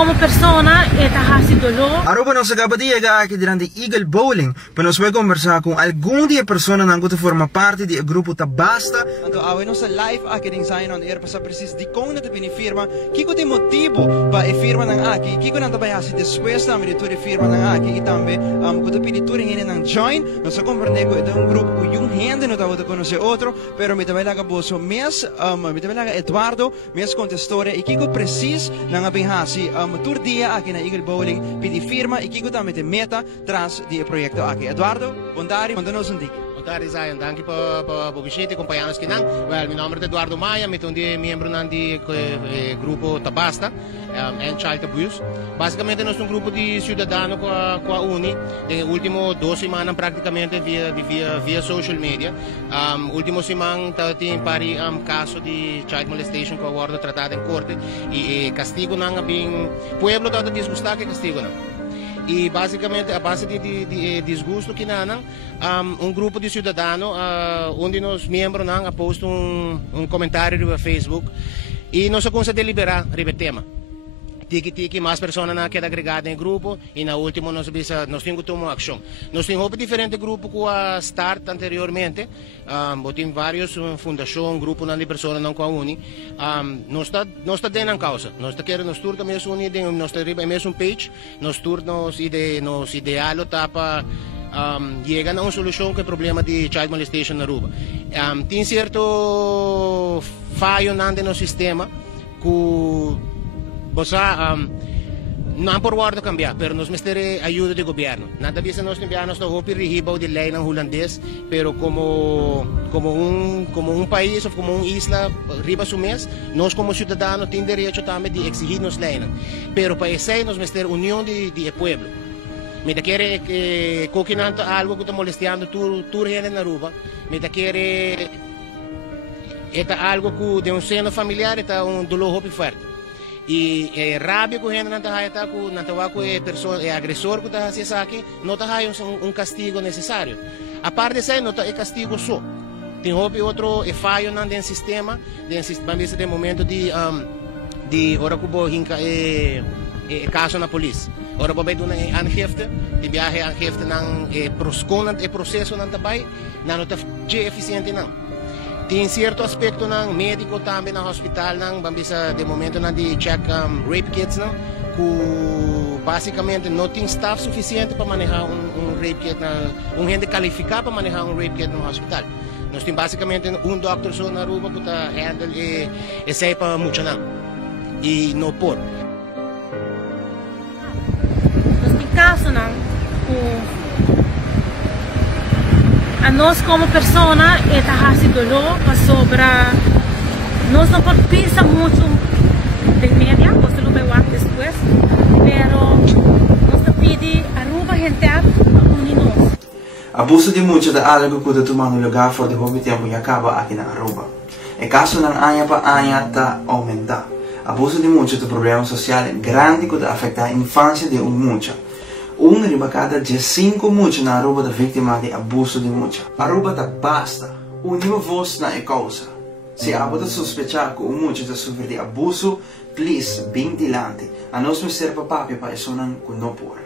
como persona está haciendo dolor. Aruba não se acabaria aqui durante Eagle Bowling para nós vai conversar com algum dia persona na que forma parte do grupo Tabasta. Então, away no sa live aking sign on air pa sa precis di kong na tapini firma kiko di motivo pa e firma ng aki kiko na tabay hasi después na mi turi firma ng aki itambe ko tapini turi ngene ng join no sa comprende ko ito ang grupo ko yung hende no tawo ko no se otro pero mi tabay laga boso mes mi tabay laga Eduardo mes contestore ikiko precis ng abing hasi tur dia aki na Eagle Bowling pidi firma ikiko tamete meta tras di proyecto aki Eduardo bondari mandanos undik. Boa tarde, Zion. Danke por visita e acompanhar-nos aqui. Well, meu nome é Eduardo Maia, eu sou membro do grupo Tabasta, and Child Abuse. Basicamente, nós somos um grupo de cidadãos com a UNI, nas últimas 2 semanas, praticamente, via social media. Última semana, tem caso de child molestation que agora tratado em corte, e castigo não é bem. O povo está desgostado que castigo não. E basicamente a base de desgosto que não grupo de cidadãos onde nós membros não posto comentário no Facebook e nós conseguimos deliberar o tema. Tiki mais pessoas que é agregada em grupo e na última nós temos que tomar ação. Nós temos diferentes grupos que a start anteriormente, temos vários fundações, grupos de pessoas não com a Uni. Nós está dentro da causa. Nós queremos nós turnos mesmo unir, nós temos mesmo page, nós turnos nos ideal para chegar a uma solução que é o problema de child molestation na Aruba. Tem certo falho no sistema que não por guarda cambiar, pero nós temos ajuda do governo. Nada disso nós enviamos no hopi rihibaw de lei ng holandês, pero como um país ou como uma isla riba su mês, nós como cidadãos temos direito também de exigir nos leis. Pero para isso nós temos união de pueblo. Me da querer coquinando algo que está molestando tu gente na Aruba. Me da querer algo que de seno familiar está dolor hopi forte. E rabia que a gente não está com o agressor que está fazendo aqui, não está um castigo necessário. A parte disso, não está castigo só. Tem outro falho no sistema, nesse momento de hora que vou caso na polícia. Ora vou ver uma aangifte, de viagem aangifte não processo não está bem, não está eficiente não. Tem certo aspecto ng médico também no hospital ng bambisa de momento na de check rape kits não, que basicamente não tem staff suficiente para manejar rape kit gente qualificado para manejar rape kit no hospital. Nós temos basicamente doctor só na Aruba que está handle e para muito não. E não por. Nós temos caso não a nós como persona está haciendo dolor sobre nós não podemos pensar muito de media, você lo vai depois, pero nós pedimos a Aruba gente a unir-nos. Abuso de mucho da algo que tomar no lugar fora de hobby tempo e acaba aqui na Aruba. E caso não anya pa anya está aumentar. Abuso de mucho do problema social grande que afeta a infância de mucha. Una ribacada de 5 mucho na Aruba da vítima de abuso de mucho. Aruba da basta, unima voz na e causa. Se a bota sospechar que o mucho está sofrendo de abuso, please, bem dilante. A nós me serve papi para isso não por.